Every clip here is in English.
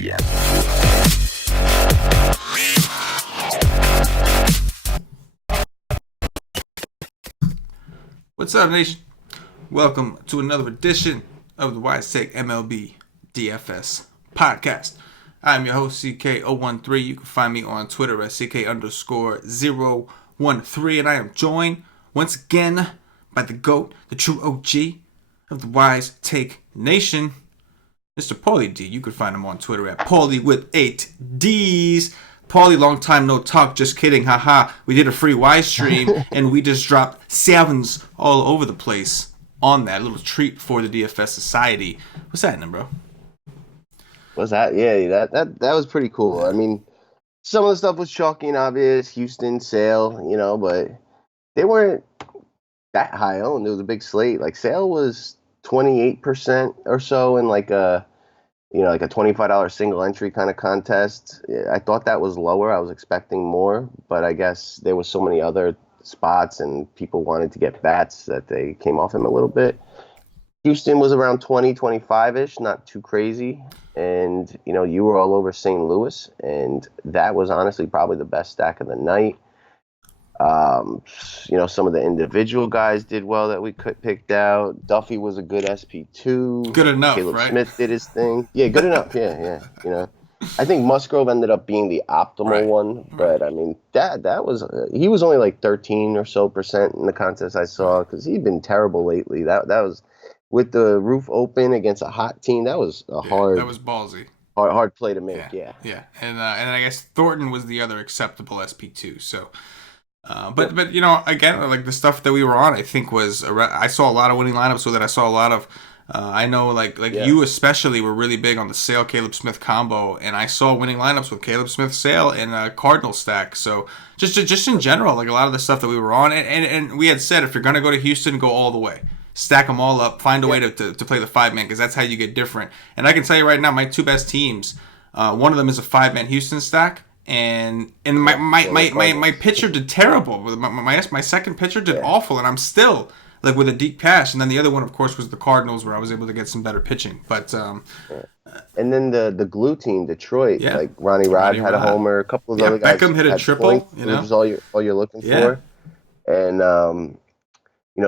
Yeah. What's up, nation? Welcome to another edition of the Wise Take MLB DFS podcast. I'm your host, CK013. You can find me on Twitter at CK_013. And I am joined once again by the GOAT, the true OG of the Wise Take Nation, Mr. Paulie D. You can find him on Twitter at Paulie with 8 D's. Paulie, long time no talk. Just kidding. Haha. We did a free Wise stream and we just dropped sevens all over the place on that little treat for the DFS Society. What's happening, bro? What's that? Yeah, that was pretty cool. I mean, some of the stuff was chalky and obvious. Houston, Sale, but they weren't that high owned. It was a big slate. Like Sale was 28% or so in like a $25 single entry kind of contest. I thought that was lower. I was expecting more, but I guess there was so many other spots and people wanted to get bats that they came off him a little bit. Houston was around 20, 25-ish, not too crazy. And, you were all over St. Louis, and that was honestly probably the best stack of the night. Some of the individual guys did well that we picked out. Duffy was a good SP2. Good enough, Caleb right? Smith did his thing. Yeah, good enough. Yeah. I think Musgrove ended up being the optimal one, but I mean that was he was only like 13 or so percent in the contest I saw because he'd been terrible lately. That was with the roof open against a hot team. That was hard. That was ballsy. Hard play to make. Yeah. And I guess Thornton was the other acceptable SP2. So. But again, like the stuff that we were on, I think was I saw a lot of winning lineups with it. I saw a lot of I know you especially were really big on the Sale Caleb Smith combo, and I saw winning lineups with Caleb Smith, Sale, and Cardinal stack. So just in general, like a lot of the stuff that we were on, and we had said if you're gonna go to Houston, go all the way, stack them all up, find a way to play the 5-man because that's how you get different. And I can tell you right now, my two best teams, one of them is a 5-man Houston stack. And my pitcher did terrible. My second pitcher did awful, and I'm still like with a deep cash. And then the other one, of course, was the Cardinals, where I was able to get some better pitching. But and then the glue team, Detroit, like Ronnie Rod had a homer, a couple of other guys. Beckham hit a triple, points, which is all you're looking for. And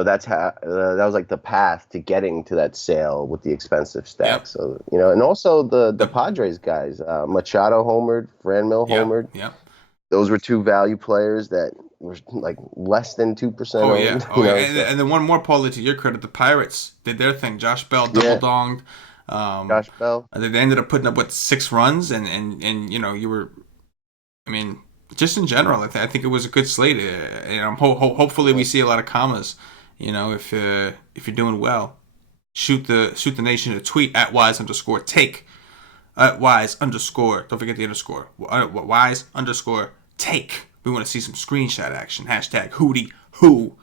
that's how that was like the path to getting to that Sale with the expensive stack. Yep. So and also the Padres guys, Machado homered, Franmil homered. Yep. Those were two value players that were like less than 2%. And then one more, Paulie, to your credit, the Pirates did their thing. Josh Bell double donged. Josh Bell. They ended up putting up 6 runs, and you were, I mean, just in general, I think it was a good slate. Hopefully we see a lot of commas. If you're doing well, shoot the nation a tweet at @wise_take, @wise_. Don't forget the underscore. @wise_take. We want to see some screenshot action. #hootie-hoo.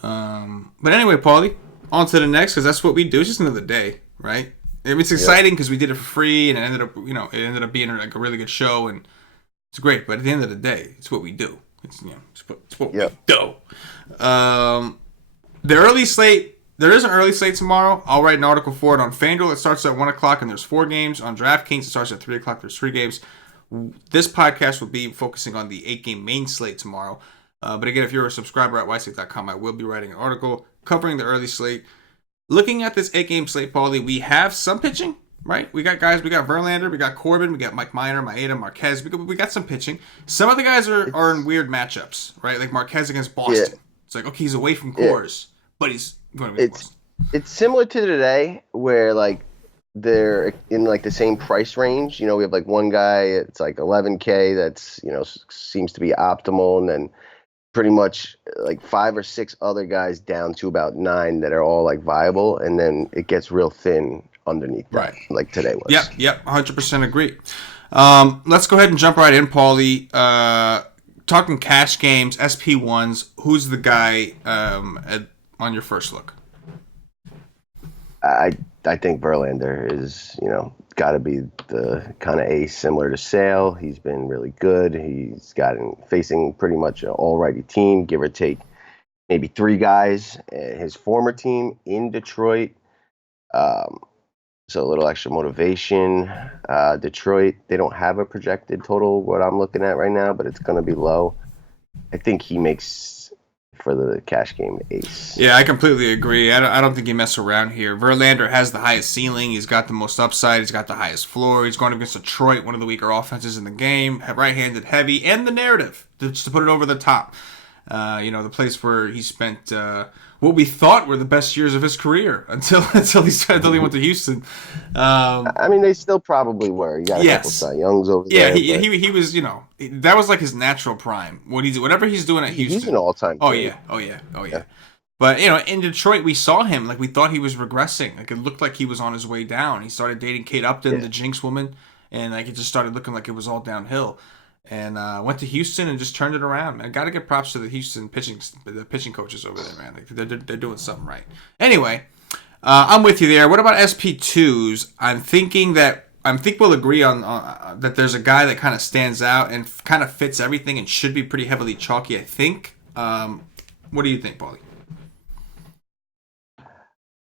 But anyway, Paulie, on to the next because that's what we do. It's just another day, right? It's exciting because we did it for free and it ended up being like a really good show and it's great. But at the end of the day, it's what we do. It's what we do. The early slate. There is an early slate tomorrow. I'll write an article for it on FanDuel. It starts at 1 o'clock and there's 4 games. On DraftKings, it starts at 3 o'clock. There's 3 games. This podcast will be focusing on the 8-game main slate tomorrow. But again, if you're a subscriber at wisestake.com, I will be writing an article covering the early slate. Looking at this 8-game slate, Paulie, we have some pitching, right? We got guys. We got Verlander. We got Corbin. We got Mike Minor, Maeda, Marquez. We got some pitching. Some of the guys are in weird matchups, right? Like Marquez against Boston. Yeah. It's like, okay, he's away from Coors, but he's going to be Boston. It's similar to today where, like, they're in, like, the same price range. We have, like, one guy, it's, like, $11K that's, seems to be optimal, and then pretty much, like, 5 or 6 other guys down to about 9 that are all, like, viable, and then it gets real thin underneath that, like today was. Yep, 100% agree. Let's go ahead and jump right in, Paulie. Talking cash games, SP1s, who's the guy on your first look? I think Verlander is, got to be the kind of ace similar to Sale. He's been really good. He's facing pretty much an all-righty team, give or take maybe 3 guys. His former team in Detroit, so a little extra motivation. Detroit, they don't have a projected total, what I'm looking at right now, but it's going to be low. I think he makes for the cash game ace. Yeah, I completely agree. I don't think you mess around here. Verlander has the highest ceiling. He's got the most upside. He's got the highest floor. He's going against Detroit, one of the weaker offenses in the game. Right-handed heavy, and the narrative just to put it over the top. The place where he spent what we thought were the best years of his career until he went to Houston. I mean, they still probably were. You got a couple Cy Youngs over yeah, there. He was, that was like his natural prime. Whatever he's doing at Houston. He's an all-time. Oh yeah. But in Detroit, we saw him like we thought he was regressing. Like it looked like he was on his way down. He started dating Kate Upton, the Jinx woman, and like it just started looking like it was all downhill. And went to Houston and just turned it around. I got to give props to the Houston pitching coaches over there, man. Like, they're doing something right. Anyway, I'm with you there. What about SP2s? I think we'll agree on that. There's a guy that kind of stands out and kind of fits everything and should be pretty heavily chalky. I think. What do you think, Paulie?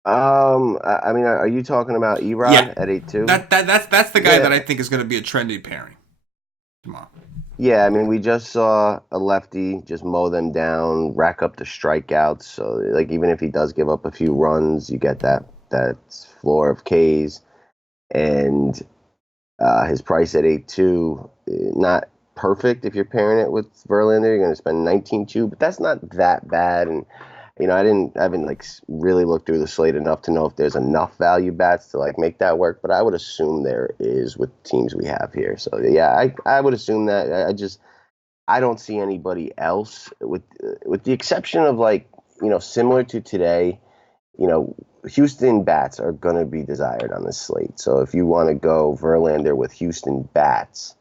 I mean, are you talking about Erod at 8-2? That's the guy that I think is going to be a trendy pairing tomorrow. Yeah, I mean, we just saw a lefty just mow them down, rack up the strikeouts. So, like, even if he does give up a few runs, you get that floor of Ks. And his price at 8-2, not perfect if you're pairing it with Verlander. You're going to spend 19-2, but that's not that bad. And I haven't like really looked through the slate enough to know if there's enough value bats to like make that work, but I would assume there is with teams we have here. So yeah, I would assume that. I don't see anybody else with the exception of like, similar to today, Houston bats are going to be desired on this slate. So if you want to go Verlander with Houston bats,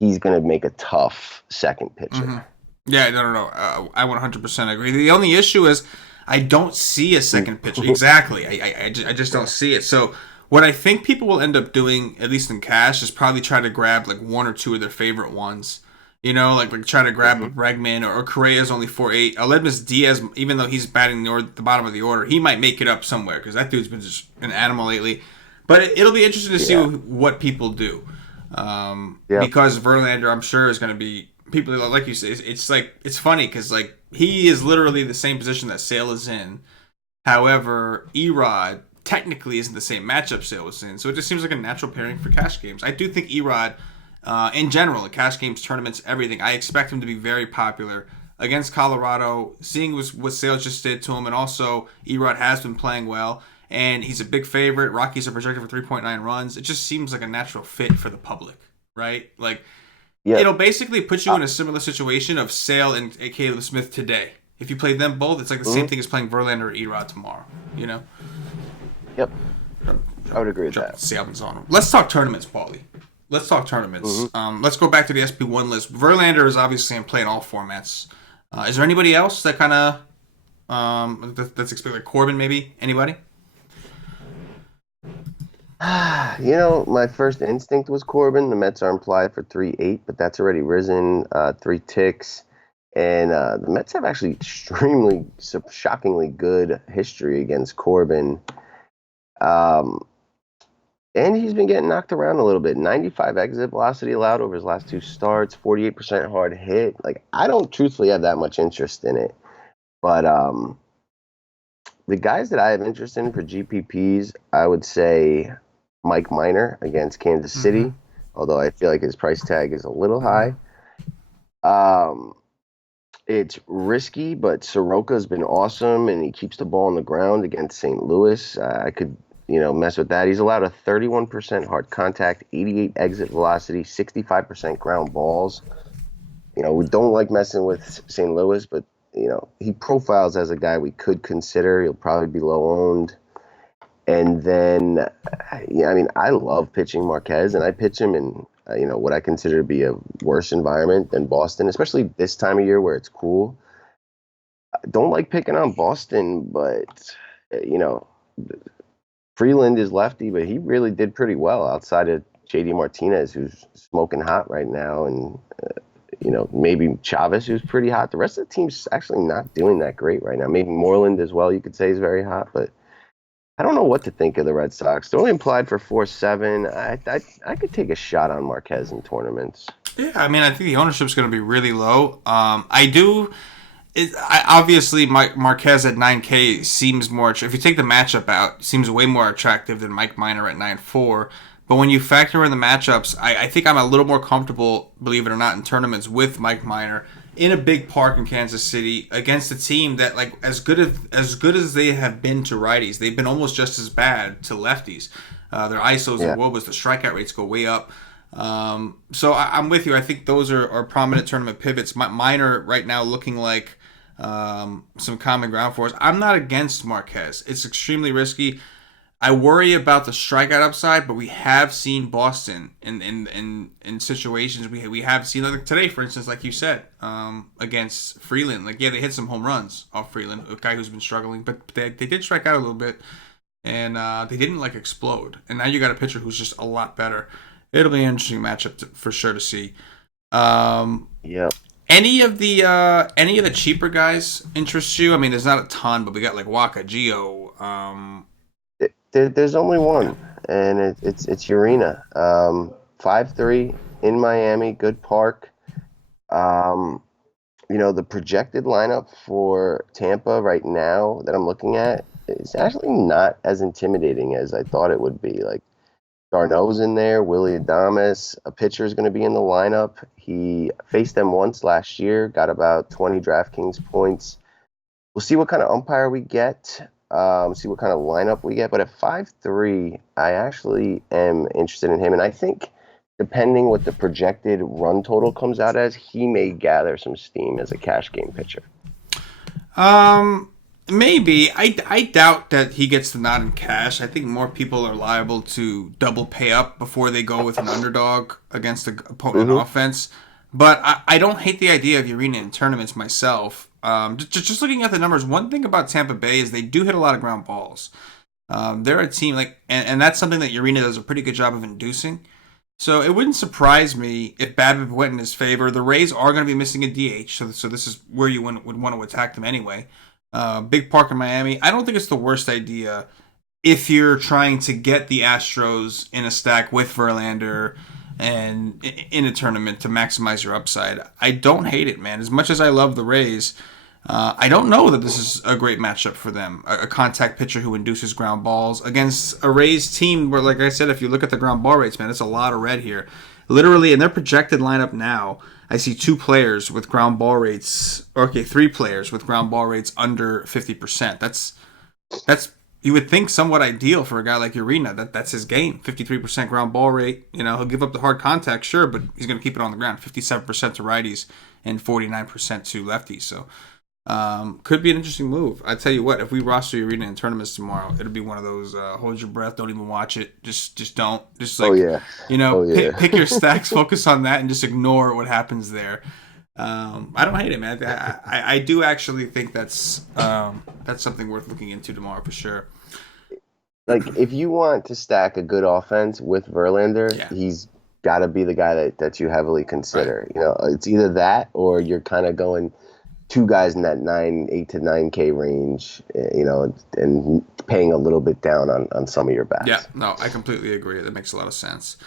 he's going to make a tough second pitcher. Mm-hmm. Yeah, no. I 100% agree. The only issue is I don't see a second pitcher. Exactly. I just don't see it. So what I think people will end up doing, at least in cash, is probably try to grab like one or two of their favorite ones. Like try to grab a Bregman or Correa's only 4.8. Aledmus Diaz, even though he's batting the bottom of the order, he might make it up somewhere because that dude's been just an animal lately. But it'll be interesting to see what people do. Because Verlander, I'm sure, is going to be... People like you say, it's funny because like he is literally the same position that Sale is in. However, Erod technically isn't the same matchup Sale was in, so it just seems like a natural pairing for cash games. I do think Erod, in general, cash games, tournaments, everything, I expect him to be very popular against Colorado. Seeing what Sale just did to him, and also Erod has been playing well, and he's a big favorite. Rockies are projected for 3.9 runs. It just seems like a natural fit for the public, right? Like. Yeah. It'll basically put you in a similar situation of Sale and Caleb Smith today. If you play them both, it's like the same thing as playing Verlander or Erod tomorrow. Yep. I would agree with that. Salmon's on them. Let's talk tournaments, Paulie. Let's talk tournaments. Let's go back to the SP1 list. Verlander is obviously in play in all formats. Is there anybody else that kind of that's expected? Like Corbin, maybe? Anybody? My first instinct was Corbin. The Mets are implied for 3.8, but that's already risen 3 ticks. And the Mets have actually extremely, shockingly good history against Corbin. And he's been getting knocked around a little bit. 95 exit velocity allowed over his last 2 starts, 48% hard hit. Like, I don't truthfully have that much interest in it. But the guys that I have interest in for GPPs, I would say Mike Minor against Kansas City, although I feel like his price tag is a little high. It's risky, but Soroka's been awesome, and he keeps the ball on the ground against St. Louis. I could, mess with that. He's allowed a 31% hard contact, 88 exit velocity, 65% ground balls. We don't like messing with St. Louis, but, he profiles as a guy we could consider. He'll probably be low owned. And then, I love pitching Marquez, and I pitch him in, what I consider to be a worse environment than Boston, especially this time of year where it's cool. I don't like picking on Boston, but, Freeland is lefty, but he really did pretty well outside of JD Martinez, who's smoking hot right now, and, maybe Chavez, who's pretty hot. The rest of the team's actually not doing that great right now. Maybe Moreland as well, you could say, is very hot, but I don't know what to think of the Red Sox. They're only implied for 4-7. I could take a shot on Marquez in tournaments. Yeah, I mean, I think the ownership's going to be really low. I do. Obviously, Marquez at 9K seems more. If you take the matchup out, seems way more attractive than Mike Minor at 9.4. But when you factor in the matchups, I think I'm a little more comfortable, believe it or not, in tournaments with Mike Minor in a big park in Kansas City against a team that, like, as good as they have been to righties, they've been almost just as bad to lefties. Their ISOs and Yeah. WOBAs, the strikeout rates go way up. So I'm with you. I think those are prominent tournament pivots. Minor right now looking like some common ground for us. I'm not against Marquez. It's extremely risky. I worry about the strikeout upside, but we have seen Boston in situations we have seen, like today, for instance, like you said, against Freeland. Like, yeah, they hit some home runs off Freeland, a guy who's been struggling, but they did strike out a little bit, and they didn't like explode. And now you got a pitcher who's just a lot better. It'll be an interesting matchup for sure to see. Um, Yeah. any of the cheaper guys interest you? I mean, there's not a ton, but we got like Waka, Gio. There's only one, and it's Urena. 5-3 in Miami, good park. Um, the projected lineup for Tampa right now that I'm looking at is actually not as intimidating as I thought it would be. Like, Darno's in there, Willie Adames, a pitcher is going to be in the lineup. He faced them once last year, got about 20 DraftKings points. We'll see what kind of umpire we get, see what kind of lineup we get. But at 5-3, I actually am interested in him. And I think, depending what the projected run total comes out as, he may gather some steam as a cash game pitcher. Maybe. I doubt that he gets the nod in cash. I think more people are liable to double pay up before they go with an underdog against the opponent Mm-hmm. offense. But I don't hate the idea of Urena in tournaments myself. Just looking at the numbers, one thing about Tampa Bay is they do hit a lot of ground balls. They're a team and that's something that Urena does a pretty good job of inducing. So it wouldn't surprise me if BABIP went in his favor. The Rays are going to be missing a DH, so this is where you would want to attack them anyway. Big park in Miami. I don't think it's the worst idea if you're trying to get the Astros in a stack with Verlander and in a tournament to maximize your upside. I don't hate it, man. As much as I love the Rays, I don't know that this is a great matchup for them. A contact pitcher who induces ground balls against a Rays team where, like I said, if you look at the ground ball rates, man, it's a lot of red here. Literally, in their projected lineup now, I see two players with ground ball rates. Okay, three players with ground ball rates under 50%. That's you would think somewhat ideal for a guy like Urena. That's his game. 53% ground ball rate. He'll give up the hard contact, sure, but he's going to keep it on the ground. 57% to righties and 49% to lefties. So could be an interesting move. I tell you what, if we roster Urena in tournaments tomorrow, it'll be one of those hold your breath, don't even watch it. Just don't. Just like Oh, yeah. Oh, yeah. pick your stacks, focus on that, and just ignore what happens there. I don't hate it, man. I do actually think that's something worth looking into tomorrow for sure. Like, if you want to stack a good offense with Verlander, Yeah. he's got to be the guy that you heavily consider. Right. It's either that or you're kind of going two guys in that 8 to 9K range, and paying a little bit down on some of your bats. Yeah, no, I completely agree. That makes a lot of sense.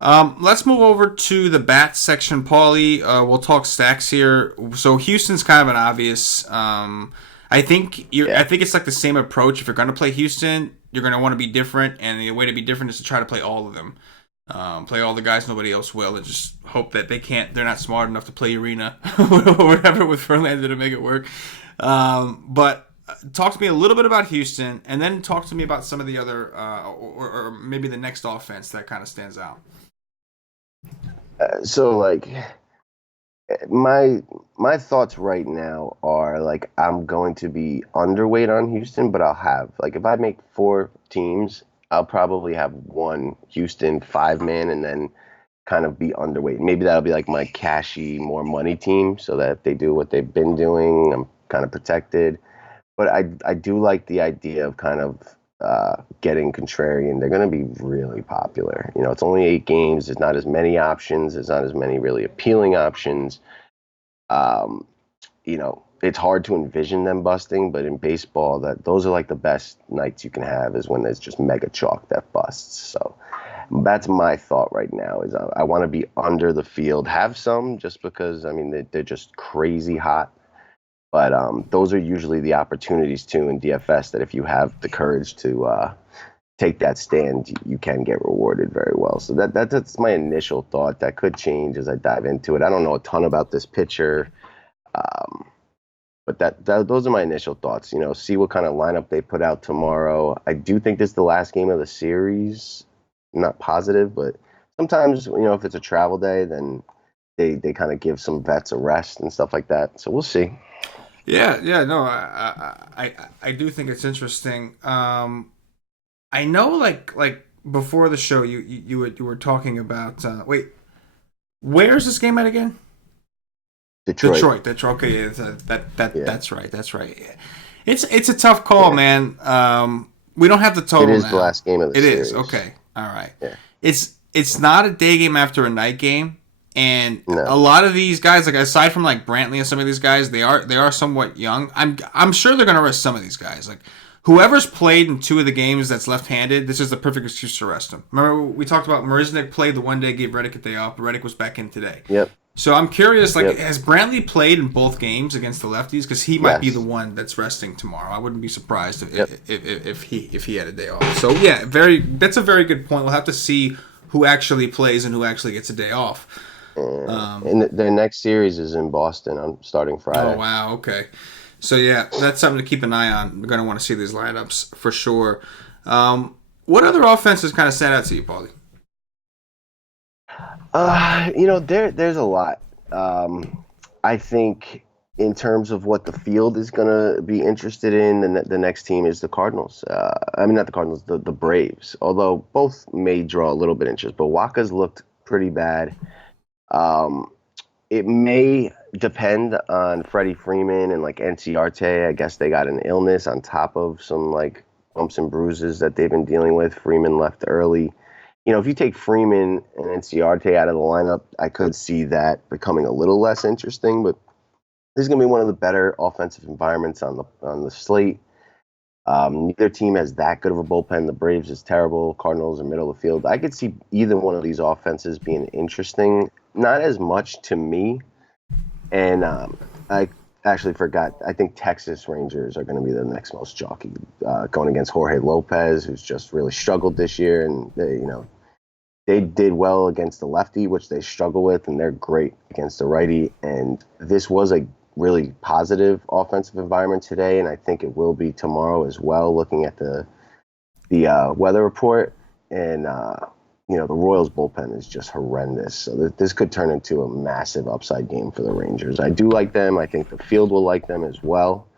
Let's move over to the bat section, Paulie. We'll talk stacks here. So Houston's kind of an obvious. I think I think it's like the same approach. If you're going to play Houston, you're going to want to be different, and the way to be different is to try to play all of them. Play all the guys nobody else will, and just hope that they're not smart enough to play Urena or whatever with Verlander to make it work. But talk to me a little bit about Houston, and then talk to me about some of the other, or maybe the next offense that kind of stands out. So, like, my thoughts right now are, like, I'm going to be underweight on Houston, but I'll have, like, if I make 4 teams, I'll probably have one Houston 5-man and then kind of be underweight. Maybe that'll be like my cashy, more money team, so that if they do what they've been doing, I'm kind of protected. But I do like the idea of kind of getting contrarian. They're going to be really popular. It's only 8 games. There's not as many options. There's not as many really appealing options. it's hard to envision them busting, but in baseball, those are like the best nights you can have is when there's just mega chalk that busts. So that's my thought right now is I want to be under the field, have some just because, I mean, they're just crazy hot. But those are usually the opportunities, too, in DFS that if you have the courage to take that stand, you can get rewarded very well. So that's my initial thought. That could change as I dive into it. I don't know a ton about this pitcher, but those are my initial thoughts. See what kind of lineup they put out tomorrow. I do think this is the last game of the series. I'm not positive, but sometimes, if it's a travel day, then they kind of give some vets a rest and stuff like that. So we'll see. Yeah, no, I do think it's interesting. I know, like before the show, you were talking about. Wait, where's this game at again? Detroit. Okay, yeah, that's right. That's right. Yeah. It's a tough call, man. We don't have the total. It is the last game of the series. It is okay. All right. Yeah. It's not a day game after a night game. And no. A lot of these guys, like aside from like Brantley and some of these guys, they are somewhat young. I'm sure they're gonna rest some of these guys. Like whoever's played in 2 of the games that's left-handed, this is the perfect excuse to rest them. Remember we talked about Marisnick played the one day, gave Reddick a day off, but Reddick was back in today. Yep. So I'm curious, like, has Brantley played in both games against the lefties? Because he might be the one that's resting tomorrow. I wouldn't be surprised if he had a day off. So yeah, that's a very good point. We'll have to see who actually plays and who actually gets a day off. And their next series is in Boston on starting Friday. Oh, wow. Okay. So, yeah, that's something to keep an eye on. We're going to want to see these lineups for sure. What other offenses kind of stand out to you, Paulie? There's a lot. I think in terms of what the field is going to be interested in, the next team is the Cardinals. Not the Cardinals, the Braves. Although both may draw a little bit of interest. But Waka's looked pretty bad. It may depend on Freddie Freeman and like Enciarte. I guess they got an illness on top of some like bumps and bruises that they've been dealing with. Freeman left early. If you take Freeman and Enciarte out of the lineup, I could see that becoming a little less interesting. But this is going to be one of the better offensive environments on the slate. Neither team has that good of a bullpen. The Braves is terrible. Cardinals are middle of the field. I could see either one of these offenses being interesting. Not as much to me. And I actually forgot. I think Texas Rangers are going to be the next most chalky, going against Jorge Lopez, who's just really struggled this year. And they did well against the lefty, which they struggle with, and they're great against the righty. And this was a really positive offensive environment today, and I think it will be tomorrow as well, looking at the weather report. And the Royals bullpen is just horrendous, so this could turn into a massive upside game for the Rangers. I do like them. I think the field will like them as well.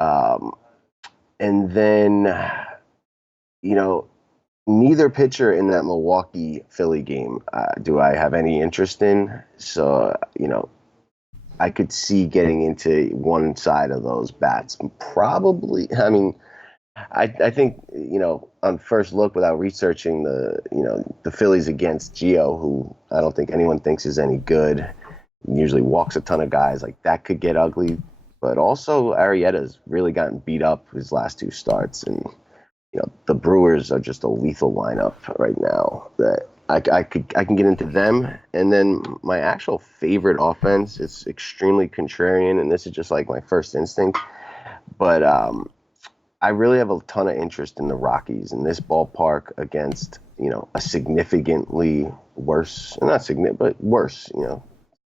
And then neither pitcher in that Milwaukee Philly game do I have any interest in. So I could see getting into one side of those bats. Probably, I think, on first look, without researching the Phillies against Gio, who I don't think anyone thinks is any good, usually walks a ton of guys, like that could get ugly. But also Arrieta's really gotten beat up his last 2 starts. And, the Brewers are just a lethal lineup right now that I can get into them. And then my actual favorite offense, it's extremely contrarian, and this is just like my first instinct, but I really have a ton of interest in the Rockies in this ballpark against a significantly worse, not significant, but worse,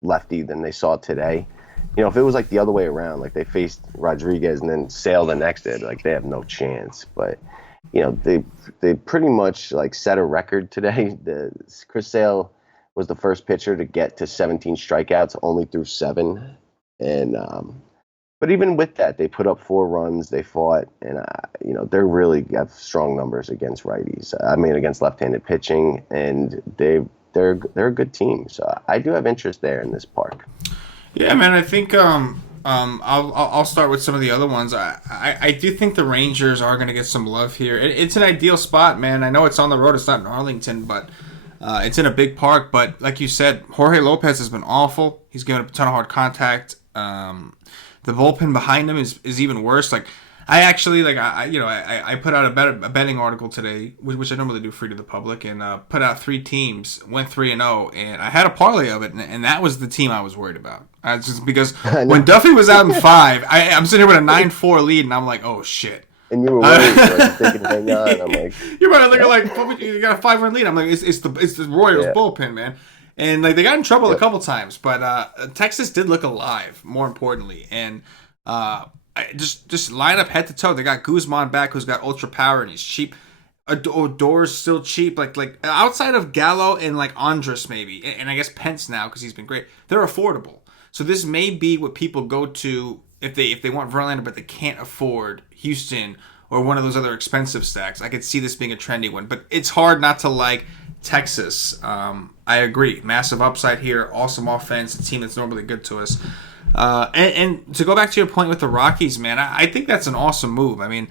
lefty than they saw today. If it was like the other way around, like they faced Rodriguez and then Sale the next day, like they have no chance. But they pretty much like set a record today. Chris Sale was the first pitcher to get to 17 strikeouts, only through 7. And but even with that, they put up 4 runs. They fought, and they really have strong numbers against righties. Against left-handed pitching, and they're a good team. So I do have interest there in this park. Yeah, man. I think I'll start with some of the other ones. I do think the Rangers are going to get some love here. It's an ideal spot, man. I know it's on the road. It's not in Arlington, but it's in a big park. But like you said, Jorge Lopez has been awful. He's given up a ton of hard contact. The bullpen behind him is even worse. Like I actually I put out a betting article today, which I normally do free to the public, and put out 3 teams, went 3-0, and I had a parlay of it, and that was the team I was worried about. Just because when Duffy was out in 5, I'm sitting here with a 9-4 lead, and I'm like, oh shit. And you were worried, thinking, hang on. I'm like, you're right. Like, you got a 5-run lead. I'm like, it's the Royals bullpen, man. And like they got in trouble a couple times, but Texas did look alive. More importantly, and just line up head to toe. They got Guzman back, who's got ultra power, and he's cheap. Odor's still cheap. Like outside of Gallo and like Andrus maybe, and I guess Pence now because he's been great. They're affordable. So this may be what people go to if they want Verlander, but they can't afford Houston or one of those other expensive stacks. I could see this being a trendy one, but it's hard not to like Texas. I agree. Massive upside here. Awesome offense. A team that's normally good to us. And to go back to your point with the Rockies, man, I think that's an awesome move. I mean,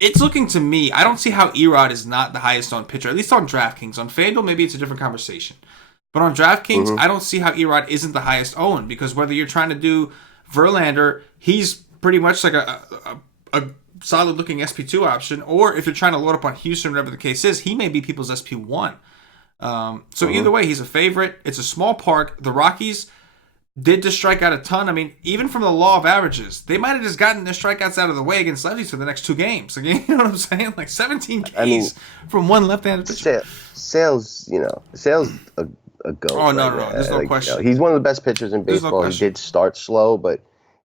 it's looking to me, I don't see how Erod is not the highest owned pitcher, at least on DraftKings. On FanDuel, maybe it's a different conversation. But on DraftKings, I don't see how Erod isn't the highest owned, because whether you're trying to do Verlander, he's pretty much like a solid looking SP2 option, or if you're trying to load up on Houston, whatever the case is, he may be people's SP1. So either way, he's a favorite. It's a small park. The Rockies did just strike out a ton. I mean, even from the law of averages, they might have just gotten their strikeouts out of the way against lefties for the next 2 games. Like, you know what I'm saying? Like 17 Ks from one left-handed pitcher. Sales a goat. Oh no, there's no question. He's one of the best pitchers in baseball. He did start slow, but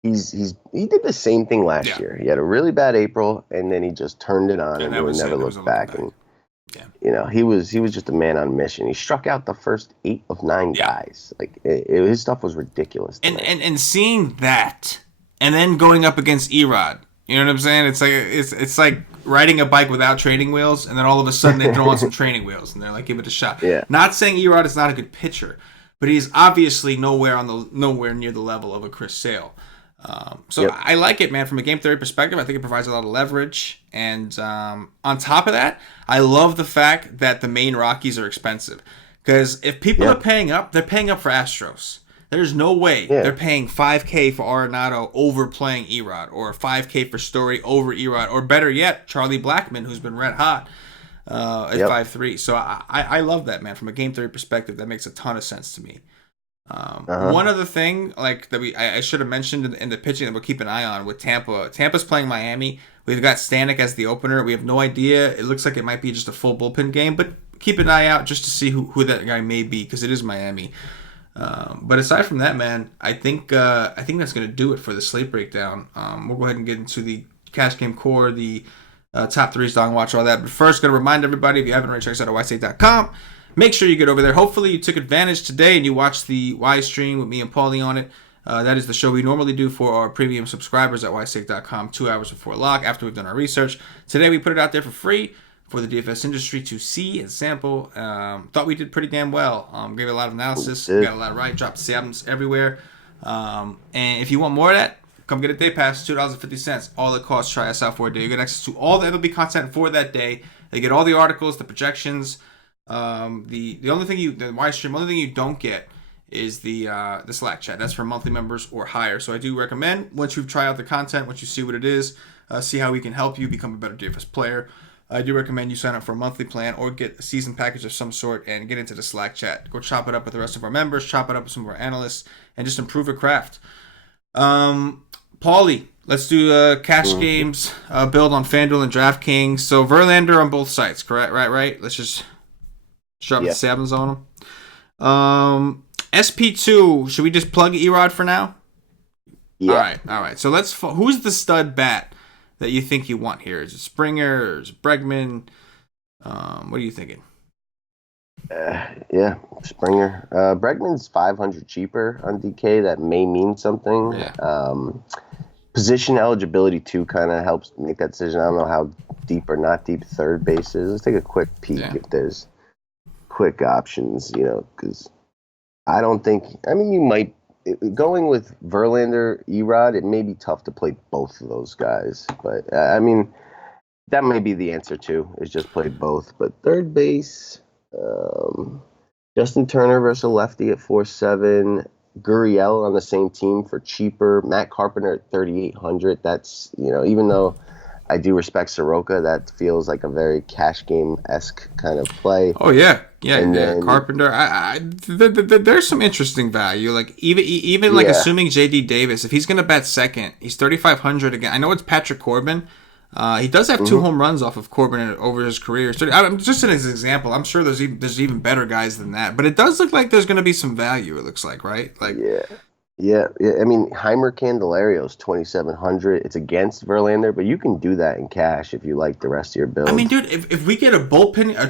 he did the same thing last year. He had a really bad April, and then he just turned it on, and he never looked back. And he was just a man on a mission. He struck out the first 8 of 9 guys. Like his stuff was ridiculous. And seeing that, and then going up against Erod, you know what I'm saying? It's like riding a bike without training wheels, and then all of a sudden they throw on some training wheels, and they're like, give it a shot. Yeah. Not saying Erod is not a good pitcher, but he's obviously nowhere near the level of a Chris Sale. I like it, man. From a game theory perspective, I think it provides a lot of leverage. And on top of that, I love the fact that the main Rockies are expensive. Because if people are paying up, they're paying up for Astros. There's no way they're paying $5K for Arenado over playing Erod, or $5K for Story over Erod, or better yet, Charlie Blackmon, who's been red hot at 5.3. So I love that, man. From a game theory perspective, that makes a ton of sense to me. One other thing, like that I should have mentioned in the pitching that we'll keep an eye on with Tampa. Tampa's playing Miami. We've got Stanek as the opener. We have no idea. It looks like it might be just a full bullpen game, but keep an eye out just to see who that guy may be, because it is Miami. But aside from that, man, I think that's going to do it for the slate breakdown. We'll go ahead and get into the cash game core, the top threes, dog watch, all that. But first, going to remind everybody, if you haven't already, check us out at ystate.com. Make sure you get over there. Hopefully you took advantage today and you watched the Y stream with me and Paulie on it. That is the show we normally do for our premium subscribers at ystate.com 2 hours before lock, after we've done our research. Today we put it out there for free for the DFS industry to see and sample. Thought we did pretty damn well. Gave it a lot of analysis. We got a lot right. Dropped sabs everywhere. And if you want more of that, come get a day pass, $2.50. All it costs. Try us out for a day. You get access to all the MLB content for that day. You get all the articles, the projections. The only thing the Y stream, only thing you don't get is the Slack chat. That's for monthly members or higher. So I do recommend, once you try out the content, once you see what it is, see how we can help you become a better DFS player, I do recommend you sign up for a monthly plan or get a season package of some sort and get into the Slack chat. Go chop it up with the rest of our members, chop it up with some of our analysts, and just improve your craft. Paulie, let's do cash games build on FanDuel and DraftKings. So Verlander on both sites, correct? Right. Let's just drop the sevens on them. SP2, should we just plug Erod for now? Yeah. All right. So who's the stud bat that you think you want here? Is it Springer? Is it Bregman? What are you thinking? Springer. Bregman's 500 cheaper on DK. That may mean something. Yeah. Position eligibility too kind of helps make that decision. I don't know how deep or not deep third base is. Let's take a quick peek if there's quick options, because I don't think. I mean, you might going with Verlander, Erod. It may be tough to play both of those guys, but I mean, that may be the answer too. Is just play both. But third base, Justin Turner versus a lefty at 4.7. Gurriel on the same team for cheaper. Matt Carpenter at 3,800. That's, even though I do respect Soroka, that feels like a very cash game esque kind of play. Oh yeah, yeah, And yeah. then Carpenter. There's some interesting value. Like even like yeah, assuming J.D. Davis, if he's gonna bat second, he's 3,500 again. I know it's Patrick Corbin. He does have two hmm home runs off of Corbin over his career. So I'm just as an example. I'm sure there's even better guys than that. But it does look like there's gonna be some value. It looks like, right? Like yeah. Yeah. I mean, Heimer Candelario's 2,700. It's against Verlander, but you can do that in cash if you like the rest of your I mean, build. dude, if we get a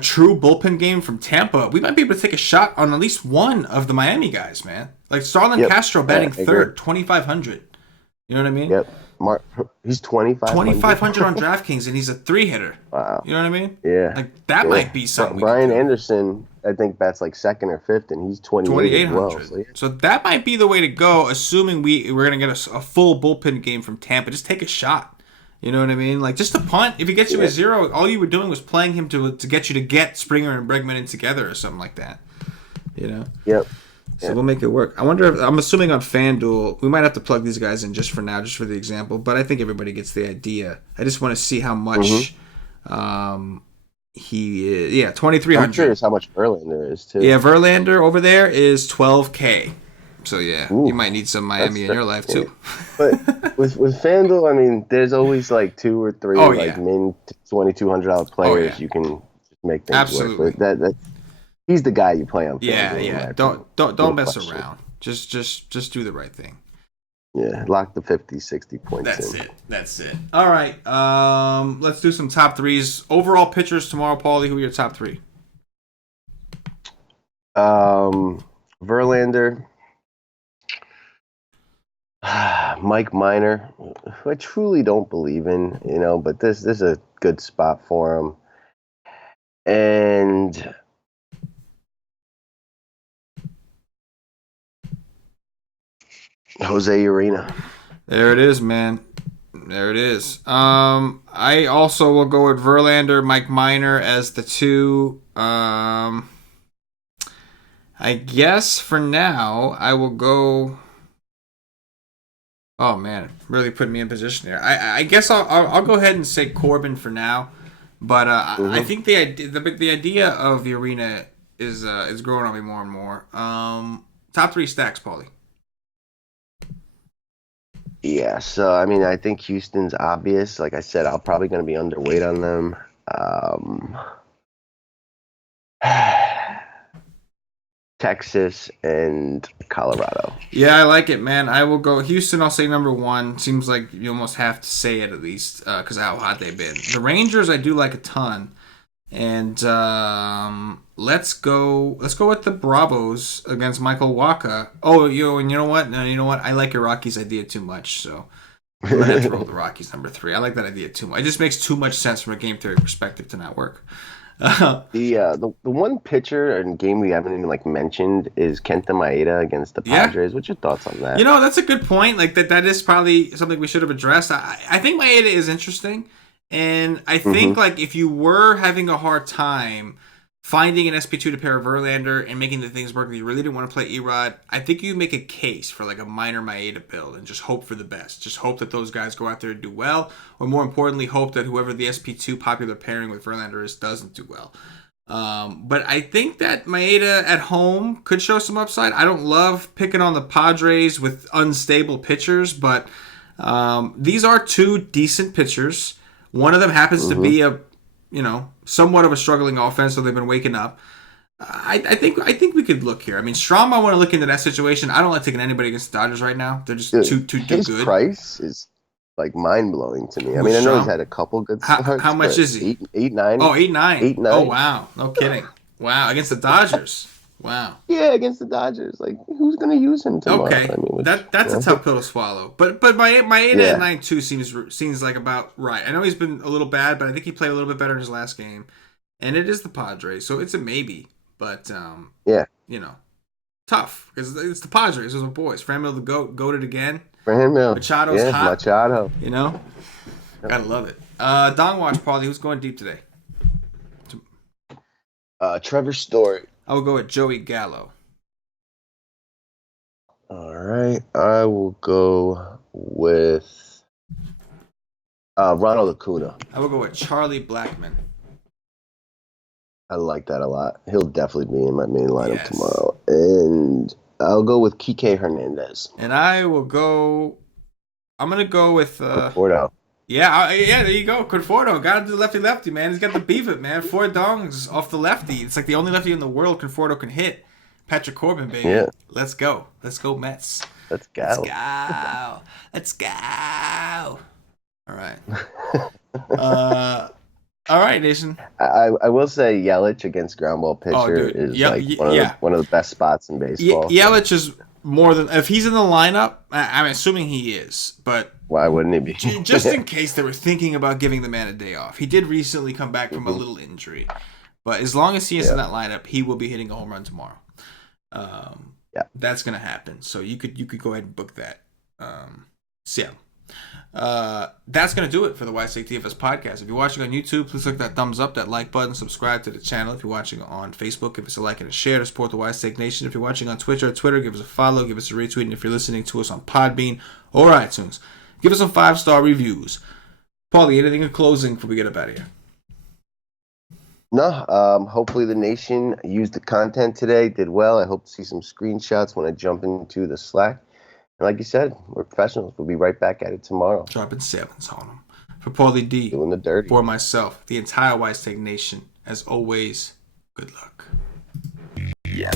true bullpen game from Tampa, we might be able to take a shot on at least one of the Miami guys, man. Like Starlin Yep. Castro batting I agree. third, 2,500. You know what I mean? Yep. He's 2,500. 2,500 on DraftKings, and he's a three hitter. Wow. You know what I mean? Yeah. Like that Yeah. might be something. Brian Anderson, I think bats like second or fifth, and he's 28 as well. 2,800. So that might be the way to go, assuming we're gonna get a full bullpen game from Tampa. Just take a shot. You know what I mean? Like just a punt. If he gets you a zero, all you were doing was playing him to get you to get Springer and Bregman in together or something like that. You know? Yep. So we'll make it work. I wonder if I'm assuming on FanDuel we might have to plug these guys in just for now, just for the example. But I think everybody gets the idea. I just want to see how much he is. Yeah, 2,300. I'm curious how much Verlander is too. Yeah, Verlander over there is 12K. So yeah, Ooh, you might need some Miami in your life too. But with FanDuel, I mean, there's always like two or three min $2,200 players you can just make things work. But that he's the guy you play on. Yeah. Don't mess around. Just do the right thing. Yeah, lock the 50, 60 points in. That's it. All right. Let's do some top threes. Overall pitchers tomorrow, Paulie. Who are your top three? Verlander, Mike Minor, who I truly don't believe in, but this is a good spot for him. And Jose Urena. There it is, man. There it is. I also will go with Verlander, Mike Minor as the two. I guess for now I will go. Oh man, really putting me in position here. I guess I'll go ahead and say Corbin for now, but I think the idea of the arena is growing on me more and more. Top three stacks, Paulie. Yeah, so I mean, I think Houston's obvious. Like I said, I'm probably going to be underweight on them. Texas and Colorado. Yeah, I like it, man. I will go Houston. I'll say number one. Seems like you almost have to say it at least because of how hot they've been. The Rangers, I do like a ton, and let's go with the Bravos against Michael Wacha. Oh, and you know what? No, you know what? I like your Rockies idea too much, so I'm gonna have to roll the Rockies number three. I like that idea too much. It just makes too much sense from a game theory perspective to not work. The one pitcher and game we haven't even mentioned is Kenta Maeda against the Padres. What's your thoughts on that? That's a good point. Like that is probably something we should have addressed. I think Maeda is interesting, and I think if you were having a hard time finding an SP2 to pair Verlander and making the things work that you really didn't want to play Erod, I think you make a case for a minor Maeda build and just hope for the best. Just hope that those guys go out there and do well, or more importantly, hope that whoever the SP2 popular pairing with Verlander is doesn't do well. But I think that Maeda at home could show some upside. I don't love picking on the Padres with unstable pitchers, but these are two decent pitchers. One of them happens to be a somewhat of a struggling offense, so they've been waking up. I think we could look here. I mean, Strom, I want to look into that situation. I don't like taking anybody against the Dodgers right now. They're just too good. His price is mind blowing to me. I mean, I know he's had a couple good starts. How much is he? 8-9. Oh, 8-9. 8-9. Oh wow, no kidding. Wow, against the Dodgers. Wow. Yeah, against the Dodgers. Who's going to use him tomorrow? Okay, I mean, that's a tough pill to swallow. But my 8 at 9-2 seems like about right. I know he's been a little bad, but I think he played a little bit better in his last game. And it is the Padres, so it's a maybe. But tough because it's the Padres. Those are boys. Franmil the goated again. Franmil. Machado's hot. Machado. Gotta love it. Dong Watch, Paulie. Who's going deep today? Trevor Story. I will go with Joey Gallo. All right, I will go with Ronald Acuna. I will go with Charlie Blackmon. I like that a lot. He'll definitely be in my main lineup Yes. tomorrow. And I'll go with CK Hernandez. And I will go. I'm gonna go with. Conforto. Yeah, there you go. Conforto. Gotta do lefty, man. He's got the beef it, man. 4 dongs off the lefty. It's like the only lefty in the world Conforto can hit. Patrick Corbin, baby. Yeah. Let's go, Mets. Let's go. Let's go. All right. All right, Nation. I will say Yelich against ground ball pitcher is one of the best spots in baseball. Yelich is more than, if he's in the lineup, I'm assuming he is, but why wouldn't he be? Just in case they were thinking about giving the man a day off. He did recently come back from a little injury, but as long as he is in that lineup, he will be hitting a home run tomorrow. That's gonna happen. So you could go ahead and book that. That's going to do it for the White Slate DFS podcast. If you're watching on YouTube, please click that thumbs up, that like button, subscribe to the channel. If you're watching on Facebook, give us a like and a share to support the White Slate Nation. If you're watching on Twitch or Twitter, give us a follow, give us a retweet. And if you're listening to us on Podbean or iTunes, give us some 5-star reviews. Paulie, anything in closing before we get up out of here? No, hopefully the nation used the content today, did well. I hope to see some screenshots when I jump into the Slack. And like you said, we're professionals. We'll be right back at it tomorrow. Dropping 7s on them. For Paulie D, doing the dirty. For myself, the entire White Slate Nation, as always, good luck. Yeah.